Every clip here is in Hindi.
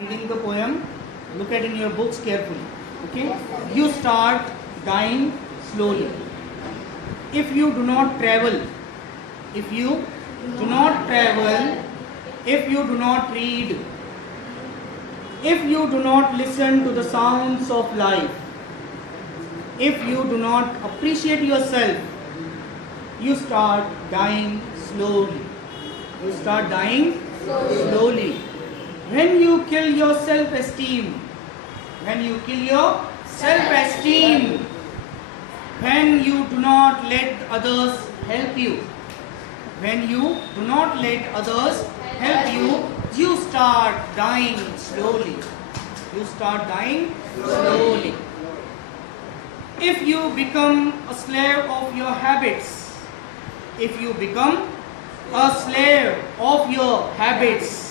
reading the poem. Look at in your books carefully. Okay? You start dying slowly. If you do not travel, if you do not travel, if you do not read, if you do not listen to the sounds of life, if you do not appreciate yourself, you start dying slowly. You start dying slowly. When you kill your self-esteem, when you kill your self-esteem, when you do not let others help you, when you do not let others help you, you start dying slowly. You start dying slowly. If you become a slave of your habits, if you become a slave of your habits,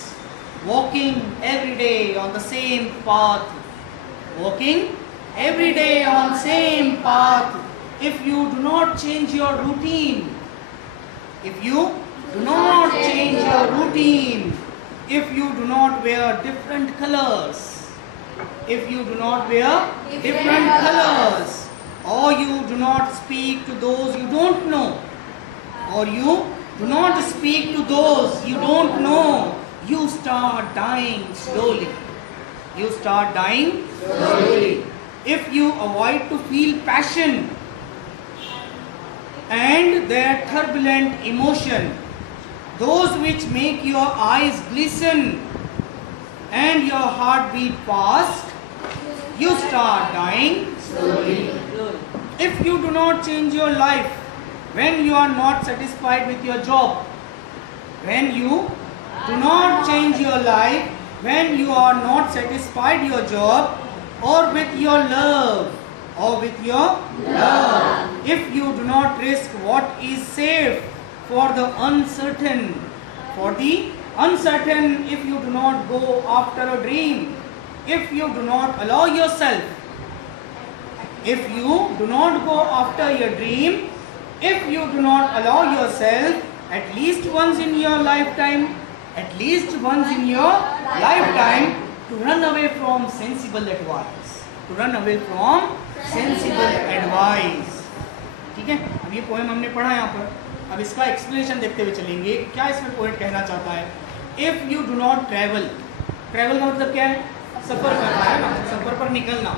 walking every day on the same path, walking every day on same path, if you do not change your routine, if you do not change your routine, if you do not wear different colors, if you do not wear different colors, or you do not speak to those you don't know, or you do not speak to those you don't know, you start dying slowly. You start dying slowly. If you avoid to feel passion and their turbulent emotion, those which make your eyes glisten and your heart beat fast, you start dying slowly. If you do not change your life when you are not satisfied with your job, when you do not change your life when you are not satisfied your job, or with your love, or with your love, if you do not risk what is safe for the uncertain, if you do not go after a dream, if you do not allow yourself, if you do not go after your dream, if you do not allow yourself at least once in your lifetime, to run away from sensible advice, ठीक है। अब ये पोएम हमने पढ़ा यहाँ पर, अब इसका एक्सप्लेनेशन देखते हुए चलेंगे क्या इसमें पोएट कहना चाहता है। If you do not travel, travel का मतलब क्या है? सफर करना है ना, सफर पर निकलना।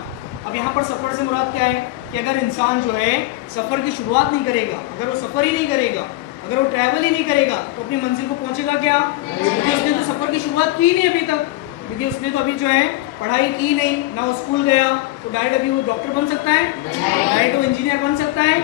अब यहाँ पर सफर से मुराद क्या है कि अगर इंसान जो है सफर की शुरुआत नहीं करेगा, अगर वो सफर ही नहीं करेगा, अगर वो ट्रैवल ही नहीं करेगा तो अपनी मंजिल को पहुंचेगा क्या? क्योंकि उसने तो सफर की शुरुआत की नहीं अभी तक, क्योंकि उसने तो अभी जो है पढ़ाई की नहीं, ना वो स्कूल गया, तो डायरेक्ट अभी वो डॉक्टर बन सकता है, डायरेक्ट वो इंजीनियर बन सकता है।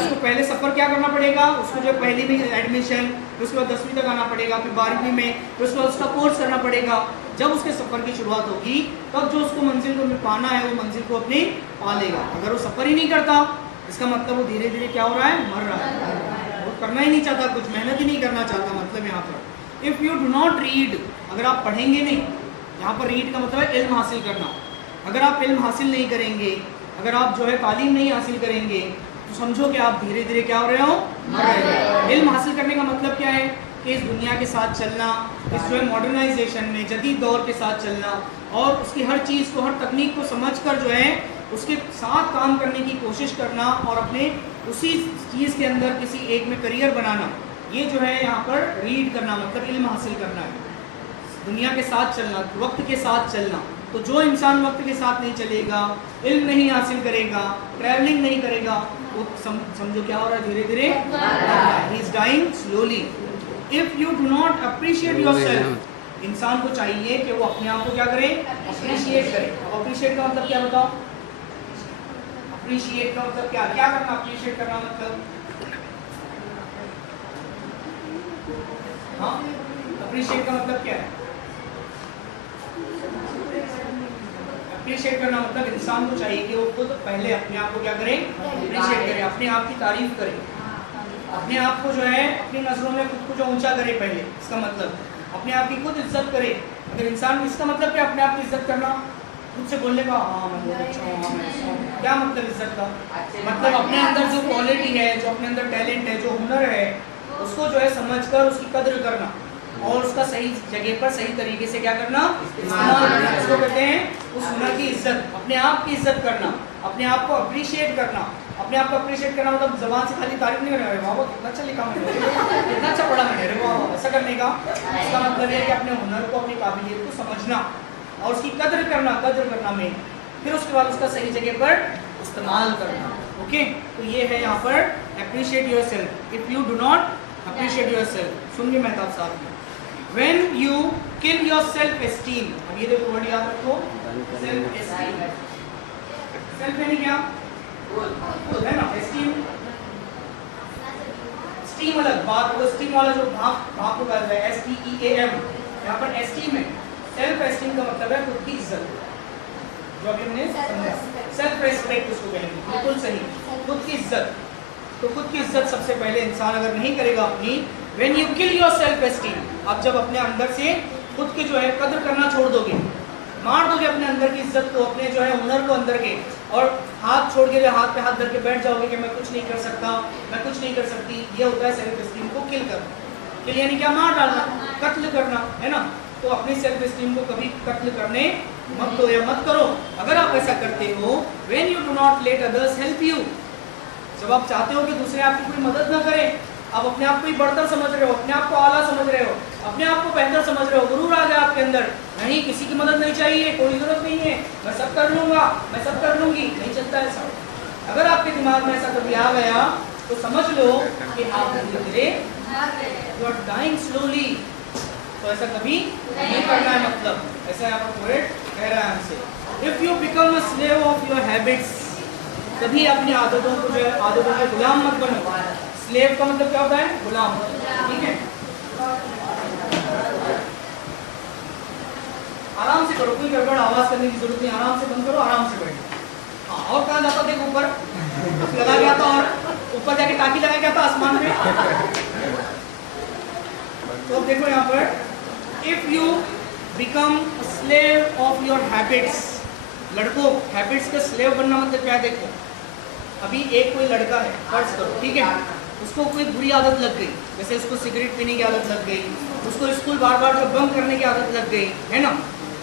उसको पहले सफर क्या करना पड़ेगा? उसको जो पहली में एडमिशन, फिर उसके बाद 10वीं तक आना पड़ेगा, फिर 12वीं में, फिर उसके बाद उसका कोर्स करना पड़ेगा। जब उसके सफर की शुरुआत होगी तब जो उसको मंजिल को पाना है वो मंजिल को अपनी पा लेगा। अगर वो सफर ही नहीं करता, इसका मतलब वो धीरे धीरे क्या हो रहा है? मर रहा है। वो करना ही नहीं चाहता, कुछ मेहनत ही नहीं करना चाहता। मतलब यहाँ पर if you do not read, अगर आप पढ़ेंगे नहीं, यहाँ पर रीड का मतलब है इल्म हासिल करना। अगर आप इल्म हासिल नहीं करेंगे, अगर आप जो है तालीम नहीं हासिल करेंगे, तो समझो कि आप धीरे धीरे क्या हो रहे हो? मर रहे हो। इल्म हासिल करने का मतलब क्या है कि इस दुनिया के साथ चलना, इस जो है मॉडर्नाइजेशन में जदीद दौर के साथ चलना, और उसकी हर चीज़ को, हर तकनीक को समझकर जो है उसके साथ काम करने की कोशिश करना, और अपने उसी चीज़ के अंदर किसी एक में करियर बनाना, ये जो है यहाँ पर रीड करना मतलब इल्म हासिल करना है। दुनिया के साथ चलना, वक्त के साथ चलना। तो जो इंसान वक्त के साथ नहीं चलेगा, इल्म नहीं हासिल करेगा, ट्रैवलिंग नहीं करेगा, वो समझो क्या हो रहा है? धीरे धीरे he is dying slowly. If you do not appreciate yourself, इंसान को चाहिए कि वो अपने आप को क्या करे? अप्रिशिएट करे। अप्रिशिएट का मतलब क्या बताओ? अप्रिशिएट का मतलब क्या क्या करना? अप्रिशिएट करना मतलब, हाँ, अप्रिशिएट का मतलब क्या है? अप्रिशिएट करना मतलब इंसान को चाहिए कि वो खुद पहले अपने आप को क्या करे? अप्रिशिएट करे, अपने आप की तारीफ करे, अपने आप को जो है अपनी नजरों में खुद को जो ऊंचा करे पहले। इसका मतलब अपने आप की खुद इज्जत करे। अगर इंसान, इसका मतलब क्या? अपने आप की इज्जत करना, खुद से बोलने का हाँ मैं बहुत अच्छा हूँ, हाँ मैं अच्छा हूँ। क्या मतलब इज्जत का? मतलब अपने अंदर जो क्वालिटी है, जो अपने अंदर टैलेंट है, जो हुनर है, उसको जो है समझकर उसकी कद्र करना, और उसका सही जगह पर सही तरीके से क्या करना? इस्तेमाल करना। की इज्जत, अपने आप की इज्जत करना, अपने आप को अप्रिशिएट करना। अपने आप को अप्रिशिएट करना मतलब जबान से खाली तारीफ नहीं करना, अरे वाह कितना अच्छा लिखा मैंने, कितना अच्छा पढ़ा मैंने, अरे वाह ऐसा करने का। इसका मतलब है कि अपने हुनर को, अपनी काबिलियत को समझना और उसकी कद्र करना में, फिर उसके बाद उसका सही जगह पर इस्तेमाल करना। ओके, तो ये है यहाँ पर appreciate yourself. If you do not appreciate yourself, सुनिए मेहताब साहब ने, When you kill your self esteem, अब ये देखो वर्ड याद रखो, सेल्फ एस्टीम। सेल्फ यानी क्या? खुद है ना, एस्टीम, स्टीम अलग बात, वो स्टीम वाला जो भाप को कहते हैं STEAM, यहाँ पर एस्टीम है। सेल्फ एस्टीम का मतलब है खुद की इज्जत, जो अभी हमने समझा। सेल्फ रेस्पेक्ट उसको कहेंगे, बिल्कुल सही, खुद की इज्जत। तो खुद की इज्जत सबसे पहले इंसान अगर नहीं करेगा अपनी, When you kill your self esteem, आप जब अपने अंदर से खुद की जो है कद्र करना छोड़ दोगे, मार दोगे अपने अंदर की इज्जत को, अपने जो है हुनर को अंदर के, और हाथ छोड़ के हाथ पे हाथ धर के बैठ जाओगे कि मैं कुछ नहीं कर सकता, मैं कुछ नहीं कर सकती, ये होता है सेल्फ एस्टीम को किल करना। किल यानी क्या? मार डालना, कत्ल करना, है ना। तो अपनी सेल्फ एस्टीम को कभी कत्ल करने मत दो या मत करो। अगर आप ऐसा करते हो, when you do not let others help you, जब आप चाहते हो कि दूसरे आपकी कोई मदद ना करें, आप अपने आप को ही बढ़तर समझ रहे हो, अपने आप को आला समझ रहे हो, अपने आप को बेहतर समझ रहे हो, गुरूर आ गया आपके अंदर, नहीं किसी की मदद नहीं चाहिए, कोई जरूरत नहीं है, मैं सब कर लूंगा, मैं सब कर लूंगी, नहीं चलता ऐसा। अगर आपके दिमाग में ऐसा कभी आ गया तो समझ लो कि आप धीरे-धीरे यू आर डाइंग स्लोली। तो ऐसा कभी नहीं करना है, मतलब ऐसा यहाँ पर पोएट कह रहा है हमसे। If you become a slave of your habits, कभी अपनी आदतों को जो है आदतों के गुलाम मत बनो। स्लेव का मतलब क्या होता है? गुलाम, ठीक है। आराम से करो, कोई गड़बड़ आवाज करने की जरूरत नहीं, आराम से बंद करो, आराम से बैठो। हाँ, और कहाँ जाता देखो, ऊपर लगा गया था, और ऊपर जाके टाकी लगा गया था आसमान में। तो देखो यहाँ पर, if you become slave of your habits, लड़कों हैबिट्स के स्लेव बनना मतलब क्या है? देखो अभी एक कोई लड़का है, फर्ज करो, ठीक है, उसको कोई बुरी आदत लग गई, जैसे उसको सिगरेट पीने की आदत लग गई, उसको स्कूल बार बार जो बंक करने की आदत लग गई, है ना,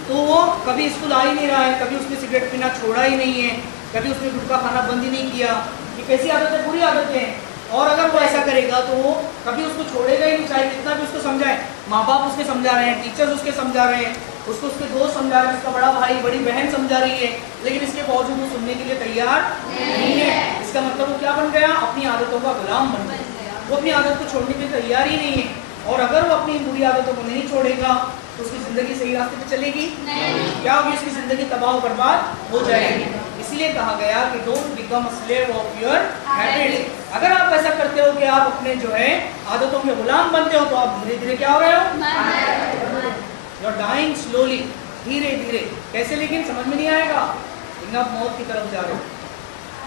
तो वो कभी स्कूल आ ही नहीं रहा है, कभी उसने सिगरेट पीना छोड़ा ही नहीं है, कभी उसने गुटखा खाना बंद ही नहीं किया। ये कैसी आदतें? बुरी आदतें हैं। और अगर वो ऐसा करेगा तो वो कभी उसको छोड़ेगा ही नहीं, चाहे कितना भी उसको समझाए, माँ बाप उसके समझा रहे हैं, टीचर्स उसके समझा रहे हैं, उसको उसके दोस्त समझा रहे हैं, उसका बड़ा भाई बड़ी बहन समझा रही है, लेकिन इसके बावजूद वो सुनने के लिए तैयार नहीं है। इसका मतलब वो क्या बन गया? अपनी आदतों का गुलाम बन गया। वो अपनी आदत को छोड़ने के लिए तैयार ही नहीं है, और अगर वो अपनी बुरी आदतों को नहीं छोड़ेगा तो उसकी जिंदगी सही रास्ते पे चलेगी नहीं। क्या होगी? उसकी जिंदगी तबाह बर्बाद हो जाएगी। इसीलिए कहा गया कि don't become a slave of your habits. अगर आप ऐसा करते हो कि आप अपने जो है आदतों के गुलाम बनते हो, तो आप धीरे धीरे क्या हो रहे हो? यू आर डाइंग स्लोली, धीरे धीरे। कैसे? लेकिन समझ में नहीं आएगा, लेकिन आप मौत की तरफ जा रहे हो।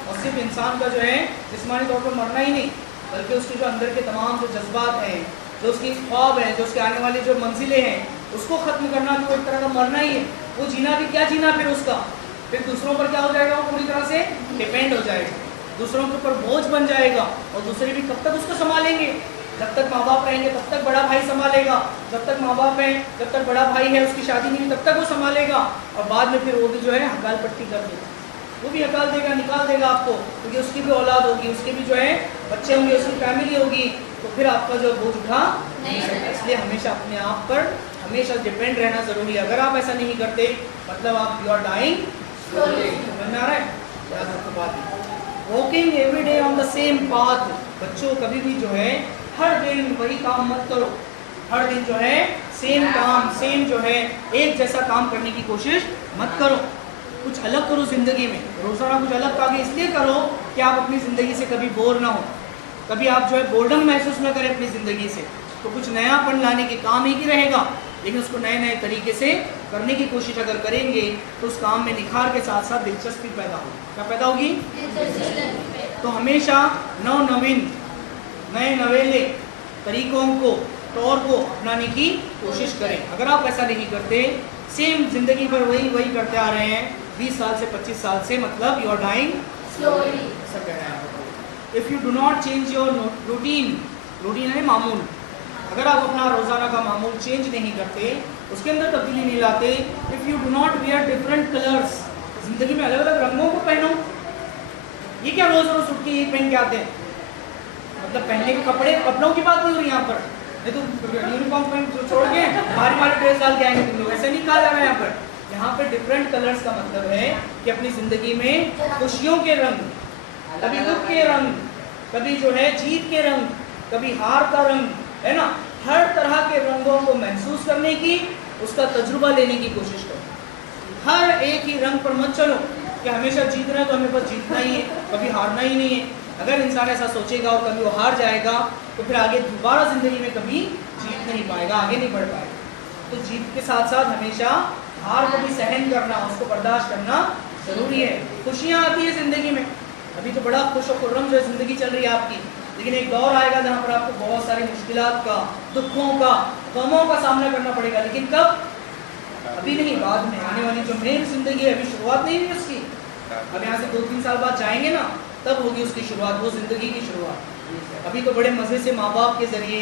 और सिर्फ इंसान का जो है जिस्मानी तौर पर मरना ही नहीं, बल्कि उसके जो अंदर के तमाम जो जज्बात हैं, जो उसकी ख्वाब है, जो उसके आने वाली जो मंजिलें हैं, उसको ख़त्म करना भी एक तरह का मरना ही है। वो जीना भी क्या जीना फिर उसका, फिर दूसरों पर क्या हो जाएगा? वो पूरी तरह से डिपेंड हो जाएगा, दूसरों के ऊपर बोझ बन जाएगा। और दूसरे भी कब तक उसको संभालेंगे? जब तक माँ बाप रहेंगे तब तक बड़ा भाई संभालेगा, जब तक माँ बाप हैं, जब तक बड़ा भाई है उसकी शादी नहीं हुई तब तक वो संभालेगा, और बाद में फिर वो भी जो है हकाल पट्टी कर देगा, वो भी हकाल देगा, निकाल देगा आपको, क्योंकि उसकी भी औलाद होगी, उसके भी जो है बच्चे होंगे, उसकी फैमिली होगी, तो फिर आपका जो बोझ उठा नहीं सकता। इसलिए हमेशा अपने आप पर हमेशा डिपेंड रहना जरूरी है। अगर आप ऐसा नहीं करते मतलब आप यू आर डाइंग स्लोली। समझ में आ रहा है? याद रखो बात। Walking every day on the same path. बच्चों कभी भी जो है हर दिन वही काम मत करो, हर दिन जो है सेम काम, सेम जो है एक जैसा काम करने की कोशिश मत करो। कुछ अलग करो जिंदगी में, रोजाना कुछ अलग काम इसलिए करो कि आप अपनी जिंदगी से कभी बोर ना हो, कभी आप जो है बोर्डम महसूस ना करें अपनी जिंदगी से। तो कुछ नयापन लाने के काम एक ही रहेगा, लेकिन उसको नए नए तरीके से करने की कोशिश अगर करेंगे तो उस काम में निखार के साथ साथ दिलचस्पी पैदा होगी। क्या पैदा होगी? तो हमेशा नवनवीन नए नवेले तरीकों को, तौर को अपनाने की कोशिश करें। अगर आप ऐसा नहीं करते, सेम जिंदगी भर वही वही करते आ रहे हैं 20 साल से 25 साल से, मतलब यू आर डाइंग स्लोली, ऐसा कह रहे हैं। If you do not change your routine, routine है मामूल, अगर आप अपना रोज़ाना का मामूल चेंज नहीं करते, उसके अंदर तब्दीली नहीं लाते, if you do not wear different colours, जिंदगी में अलग अलग रंगों को पहनो। ये क्या रोज रोज उठ के ये पहन के आते हैं? मतलब पहनने के कपड़ों की बात नहीं हो रही यहाँ पर। नहीं तो यूनिफॉर्म पहन छोड़ के भारी भारी ड्रेस डाल के आएंगे तुम लोग, ऐसे नहीं कहा जा रहा है यहाँ पर। यहाँ पे डिफरेंट कलर्स का मतलब है कि अपनी जिंदगी में खुशियों के रंग, कभी दुख के रंग, कभी जो है जीत के रंग, कभी हार का रंग, है ना, हर तरह के रंगों को महसूस करने की, उसका तजुर्बा लेने की कोशिश करो। हर एक ही रंग पर मत चलो कि हमेशा जीतना है तो हमें बस जीतना ही है, कभी हारना ही नहीं है। अगर इंसान ऐसा सोचेगा और कभी वो हार जाएगा तो फिर आगे दोबारा जिंदगी में कभी जीत नहीं पाएगा, आगे नहीं बढ़ पाएगा। तो जीत के साथ साथ हमेशा हार को भी सहन करना, उसको बर्दाश्त करना जरूरी है। खुशियाँ आती है जिंदगी में, अभी तो बड़ा खुश और खुर्रम जो जिंदगी चल रही है आपकी, लेकिन एक दौर आएगा जहाँ पर आपको बहुत सारी मुश्किलात का, दुखों का, गमों का सामना करना पड़ेगा। लेकिन कब? अभी नहीं, बाद में आने वाली जो मेन जिंदगी है, अभी शुरुआत नहीं हुई उसकी। अब यहाँ से 2-3 साल बाद जाएंगे ना, तब होगी उसकी शुरुआत, वो जिंदगी की शुरुआत। अभी तो बड़े मज़े से माँ बाप के जरिए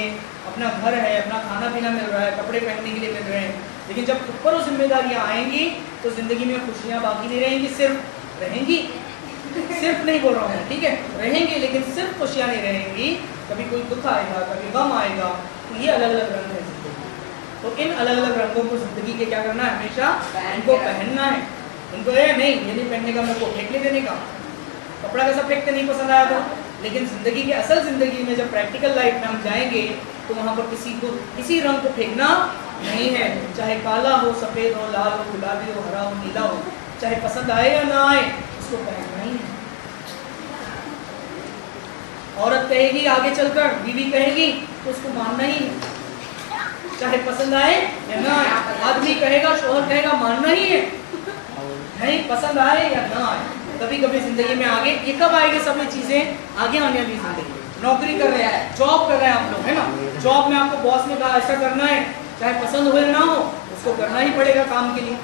अपना घर है, अपना खाना पीना मिल रहा है, कपड़े पहनने के लिए मिल रहे हैं। लेकिन जब ऊपर वो जिम्मेदारियाँ आएंगी तो जिंदगी में खुशियाँ बाकी नहीं रहेंगी, सिर्फ रहेंगी, सिर्फ नहीं बोल रहा हूँ, ठीक है, रहेंगी, लेकिन सिर्फ खुशियाँ नहीं रहेंगी। कभी कोई दुख आएगा, कभी गम आएगा। तो ये अलग अलग रंग है जिंदगी। तो इन अलग अलग रंगों को जिंदगी के क्या करना है? हमेशा इनको पहनना है। इनको नहीं, ये नहीं पहनने का, मेरे को फेंकने देने का। कपड़ा कैसा फेंकते नहीं पसंद आया तो, लेकिन जिंदगी की असल जिंदगी में जब प्रैक्टिकल लाइफ में हम जाएंगे तो वहाँ पर किसी रंग को फेंकना नहीं है। चाहे काला हो, सफ़ेद हो, लाल हो, गुलाबी हो, हरा हो, नीला हो, चाहे पसंद आए या ना आए, उसको पहनना ही है। औरत कहेगी आगे चलकर, बीवी कहेगी तो उसको मानना ही है, चाहे पसंद आए या ना आए। आदमी कहेगा, शोहर कहेगा, मानना ही है, नहीं पसंद आए या ना आए। कभी कभी जिंदगी में आगे, ये कब आएगी सब ये चीजें? आगे आने वाली जिंदगी। नौकरी कर रहे हैं, जॉब कर रहे हैं आप लोग, है ना, जॉब में आपको बॉस ने कहा ऐसा करना है, चाहे पसंद हो या ना हो, उसको करना ही पड़ेगा काम के लिए,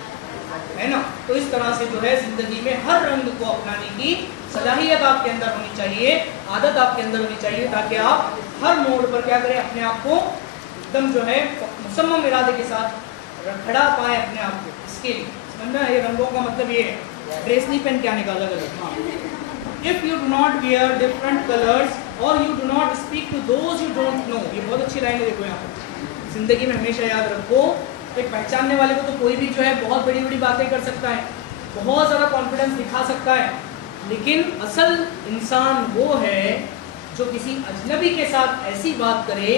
है ना। तो इस तरह से जो है जिंदगी में हर रंग को अपनाने की सलाहियत आपके अंदर होनी चाहिए, आदत आपके अंदर होनी चाहिए, ताकि आप हर मोड़ पर क्या करें, अपने आप को एकदम जो है मुसम्मम इरादे के साथ खड़ा पाए अपने आप को। इसके लिए समझना, ये रंगों का मतलब ये है, ड्रेस नहीं पहन के आने का अलग अलग। हाँ, if you do not wear different colours और you do not speak to those you don't know. ये बहुत अच्छी लाइन है, देखो यहाँ पर। जिंदगी में हमेशा याद रखो, एक पहचानने वाले को तो कोई भी जो है बहुत बड़ी बड़ी बातें कर सकता है, बहुत ज़्यादा कॉन्फिडेंस दिखा सकता है, लेकिन असल इंसान वो है जो किसी अजनबी के साथ ऐसी बात करे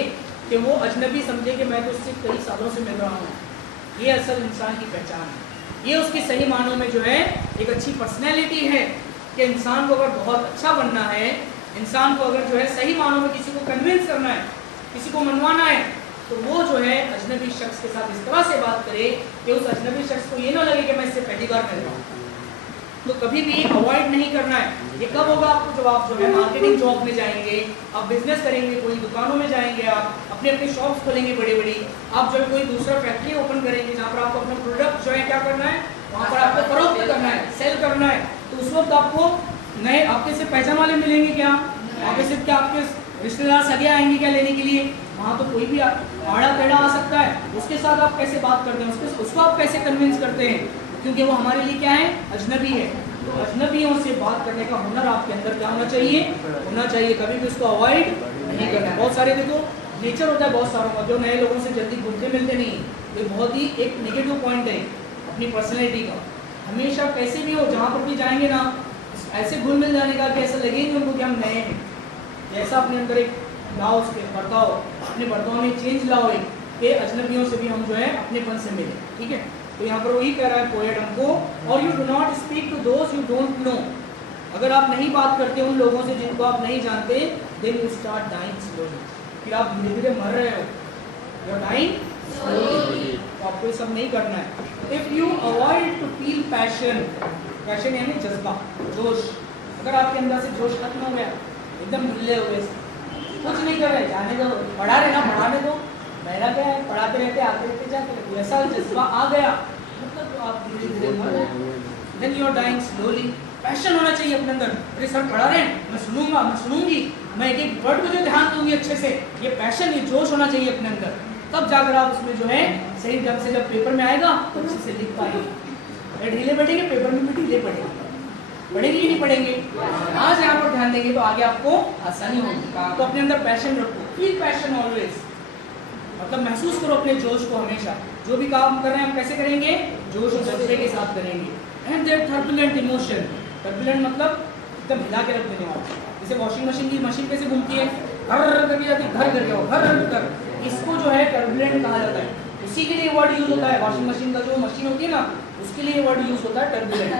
कि वो अजनबी समझे कि मैं तो उससे कई सालों से मिल रहा हूँ। ये असल इंसान की पहचान है। ये उसकी सही मानों में जो है एक अच्छी पर्सनैलिटी है कि इंसान को अगर बहुत अच्छा बनना है, इंसान को अगर जो है सही मानों में किसी को कन्विंस करना है, किसी को मनवाना है, तो वो जो है अजनबी शख्स के साथ इस तरह से बात करे कि उस अजनबी शख्स को ये ना लगे कि मैं इससे पहली बार मिल रहा हूँ। तो कभी भी अवॉइड नहीं करना है। ये कब होगा आपको? जब आप जो है मार्केटिंग जॉब में जाएंगे, आप बिजनेस करेंगे, कोई दुकानों में जाएंगे, आप अपने अपने शॉप्स खोलेंगे बड़ी बड़ी, आप जो है कोई दूसरा फैक्ट्री ओपन करेंगे जहाँ पर आपको अपना प्रोडक्ट जो है क्या करना है, वहाँ पर आपको फरोख्त करना है, सेल करना है। तो उस वक्त आपको नए आपके सिर्फ पहचान वाले मिलेंगे क्या? वहाँ पे सिर्फ क्या आपके रिश्तेदार सगे आएंगे क्या लेने के लिए? वहाँ तो कोई भी आड़ा टेढ़ा आ सकता है। उसके साथ आप कैसे बात करते हैं, उसको आप कैसे कन्विंस करते हैं? क्योंकि वो हमारे लिए क्या है? अजनबी है। तो अजनबियों से बात करने का हुनर आपके अंदर क्या होना चाहिए? होना चाहिए। कभी भी उसको अवॉइड नहीं करना। बहुत सारे देखो नेचर होता है बहुत सारों का, जो नए लोगों से जल्दी घुलते मिलते नहीं। तो बहुत ही एक नेगेटिव पॉइंट है अपनी पर्सनैलिटी का। हमेशा कैसे भी हो, जहाँ पर भी जाएंगे ना, ऐसे घुल मिल जाने का कि ऐसा लगेंगे उनको कि हम नए हैं। जैसा अपने अंदर एक लाओ, उसके बर्ताव, अपने बर्ताव में चेंज लाओ, एक कि अजनबियों से भी हम जो है अपनेपन से मिले। ठीक है, तो यहाँ पर वही कह रहा है पोएट हमको, और you do not speak to those you don't know. अगर आप नहीं बात करते उन लोगों से जिनको आप नहीं जानते, then you start dying slowly. फिर आप धीरे धीरे मर रहे हो, यू आर डाइंग स्लोली। तो आपको ये सब नहीं करना है। If you avoid to feel passion, passion यानी जज्बा, जोश। अगर आपके अंदर से जोश खत्म हो गया, एकदम ढुल्ले हो गए, कुछ नहीं कर रहे, जाने दो, पढ़ा रहे ना पढ़ाने दो, मेरा क्या है, पढ़ाते रहते आते रहते जाते रहते, ऐसा जज्बा आ गया मतलब तो आप धीरे धीरे मर रहे हैं। Then you are dying slowly. Passion होना चाहिए अपने अंदर। अरे सर पढ़ा रहे हैं, मैं सुनूंगा, मैं सुनूंगी, मैं एक एक वर्ड को जो ध्यान दूंगी अच्छे से। ये पैशन, ये जोश होना चाहिए अपने अंदर। तब जाकर आप उसमें जो है सही ढंग से जब पेपर में आएगा तो अच्छे से लिख पाएंगे, अगर ढीले बैठेंगे पेपर में भी ढीले पड़ेंगे, पढ़ेंगे कि नहीं पढ़ेंगे? आज यहाँ पर ध्यान देंगे तो आगे आपको आसानी होगी। तो अपने अंदर पैशन रखो, फील पैशन ऑलवेज, मतलब महसूस करो अपने जोश को हमेशा। जो भी काम कर रहे हैं हम कैसे करेंगे? जोश और जज्बे के साथ करेंगे। And that turbulent emotion, turbulent मतलब एकदम हिला के रख देने वाला। जैसे वॉशिंग मशीन की मशीन कैसे घूमती है, घर करके जाती है, घर करके घर कर, इसको जो है टर्बुलेंट कहा जाता है। उसी के लिए वर्ड यूज होता है, वॉशिंग मशीन का जो मशीन होती है ना, उसके लिए वर्ड यूज होता है टर्बुलेंट,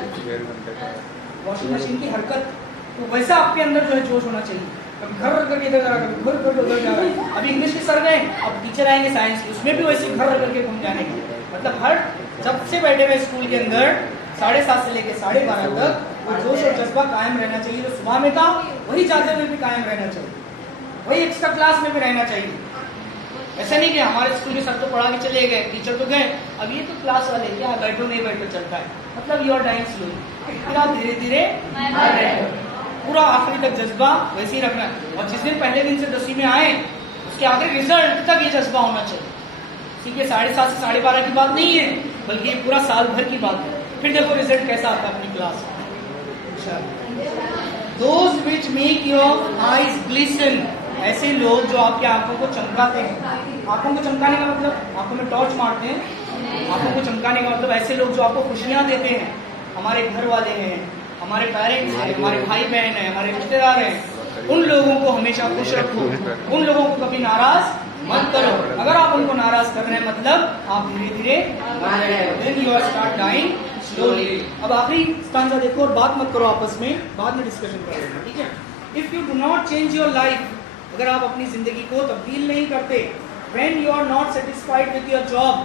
वॉशिंग मशीन की हरकत। तो वैसा आपके अंदर जो है जोश होना चाहिए। कभी घर करके इधर जा रहा है, कभी घर करके उधर जा रहा है। अभी इंग्लिश के सर गए, अब टीचर आएंगे साइंस की, उसमें भी वैसे घर करके घूम जाने की। मतलब हर जब से बैठे हुए स्कूल के अंदर 7:30 से लेकर 12:30 तक वो जोश और जज्बा कायम रहना चाहिए। जो सुबह में था वही जाते हुए भी कायम रहना चाहिए, वही एक्स्ट्रा क्लास में भी रहना चाहिए। ऐसा नहीं कि हमारे स्कूल में सर तो पढ़ा के चले गए, टीचर तो गए, अब ये तो क्लास वाले क्या बैठो नहीं बैठो चलता है। मतलब यू आर डाइंग स्लोली, फिर आप धीरे धीरे पूरा आखिरी तक जज्बा वैसे ही रखना है। और जिस दिन पहले दिन से 10वीं में आए उसके आगे रिजल्ट तक ये जज्बा होना चाहिए। ठीक है, 7:30 से 12:30 की बात नहीं है, बल्कि ये पूरा साल भर की बात है। फिर देखो रिजल्ट कैसा आता है अपनी क्लास में। Those which make your eyes glisten, ऐसे लोग जो आपकी आंखों को चमकाते हैं। आंखों को चमकाने का मतलब आंखों में टॉर्च मारते हैं। आंखों को चमकाने का मतलब ऐसे लोग जो आपको खुशियां देते हैं। हमारे घर वाले हैं, हमारे पेरेंट्स हैं, हमारे भाई बहन हैं, हमारे रिश्तेदार हैं, उन लोगों को हमेशा खुश रखो, उन लोगों को कभी नाराज मत करो। अगर आप उनको नाराज कर रहे हैं मतलब आप धीरे धीरे then you are start dying slowly। अब आखिरी स्टांजा देखो और बात मत करो आपस में, बाद में डिस्कशन करेंगे, ठीक है। If you do not change your life, अगर आप अपनी जिंदगी को तब्दील नहीं करते, when you are not satisfied with your job,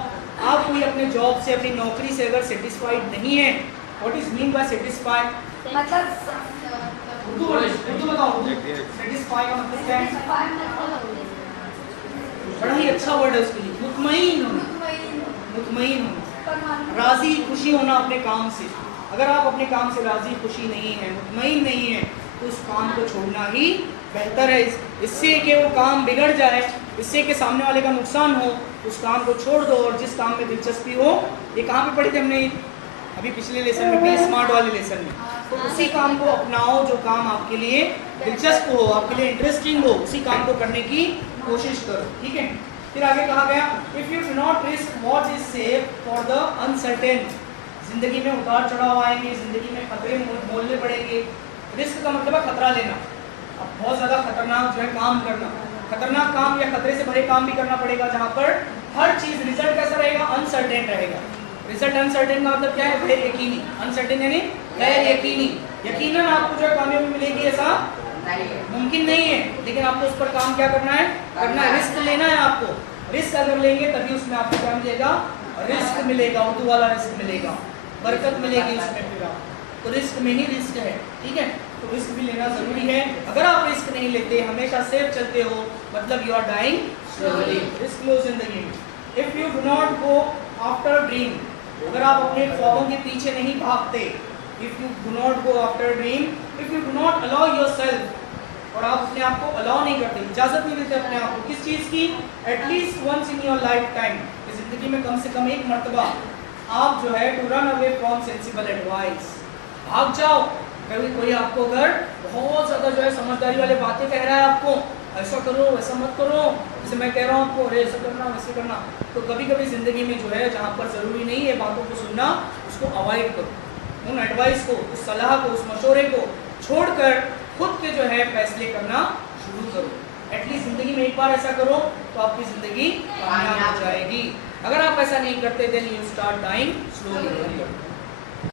आप कोई अपने जॉब से अपनी नौकरी से अगर सेटिस्फाइड नहीं है, what is mean by satisfied? मतलब उर्दू बताओ, सेटिस्फाई का मतलब क्या है? बड़ा ही अच्छा वर्ड है उसके लिए, मुतमईन होना, मुतमईन होना, राजी खुशी होना अपने काम से। अगर आप अपने काम से राजी खुशी नहीं है, मुतमईन नहीं है, तो उस काम को छोड़ना ही बेहतर है। इससे कि वो काम बिगड़ जाए, इससे कि सामने वाले का नुकसान हो, उस काम को छोड़ दो और जिस काम में दिलचस्पी हो। ये कहाँ पे पढ़े थे हमने अभी पिछले लेसन में, बी स्मार्ट वाले लेसन में। तो उसी काम को अपनाओ जो काम आपके लिए दिलचस्प हो, आपके लिए इंटरेस्टिंग हो, उसी काम को करने की कोशिश करो, ठीक है। फिर आगे कहा गया, if you do not risk what is safe for the uncertain, जिंदगी में उतार चढ़ाव आएंगे, जिंदगी में खतरे मोलने पड़ेंगे। रिस्क का मतलब है खतरा लेना। अब बहुत ज़्यादा खतरनाक जो है काम करना, खतरनाक काम या खतरे से भरे काम भी करना पड़ेगा, जहाँ पर हर चीज़ रिजल्ट कैसा रहेगा, अनसर्टेन रहेगा। रिजल्ट अनसर्टेन का मतलब क्या है, गैर यकीनी। अनसर्टेन यानी गैर यकीनी। यकीनन आपको जो है कामयाबी मिलेगी ऐसा मुमकिन नहीं है, लेकिन आपको उस पर काम क्या करना है, रिस्क लेना है आपको। रिस्क अगर लेंगे तभी उसमें आपको क्या मिलेगा, रिस्क मिलेगा, उर्दू वाला रिस्क मिलेगा, बरकत मिलेगी उसमें। फिर आप तो रिस्क में ही रिस्क है, ठीक है। तो रिस्क भी लेना जरूरी है। अगर आप रिस्क नहीं लेते, हमेशा सेफ चलते हो, मतलब you are dying slowly. Risk लो जिंदगी में। If you do not go after dream, अगर आप अपने ख्वाबों के पीछे नहीं भागते, if you do not go after dream, if you do not allow yourself, और आप अपने आप को अलाउ नहीं करते, इजाजत नहीं देते अपने आप को किस चीज़ की, at least once in your life time, जिंदगी में कम से कम एक मरतबा आप जो है to run away from sensible advice, भाग जाओ। कभी कोई आपको अगर बहुत ज़्यादा जो है समझदारी वाले बातें कह रहा है, आपको ऐसा करो वैसा मत करो, जैसे मैं कह रहा हूँ आपको अरे ऐसा करना वैसे करना, तो कभी कभी ज़िंदगी में जो है जहाँ पर ज़रूरी नहीं है बातों को सुनना, उसको अवॉइड करो। उन एडवाइस को, उस सलाह को, उस मशवरे को छोड़कर खुद के जो है फैसले करना शुरू करो। एटलीस्ट ज़िंदगी में एक बार ऐसा करो तो आपकी ज़िंदगी कामयाब हो जाएगी। अगर आप ऐसा नहीं करते then you start dying slowly.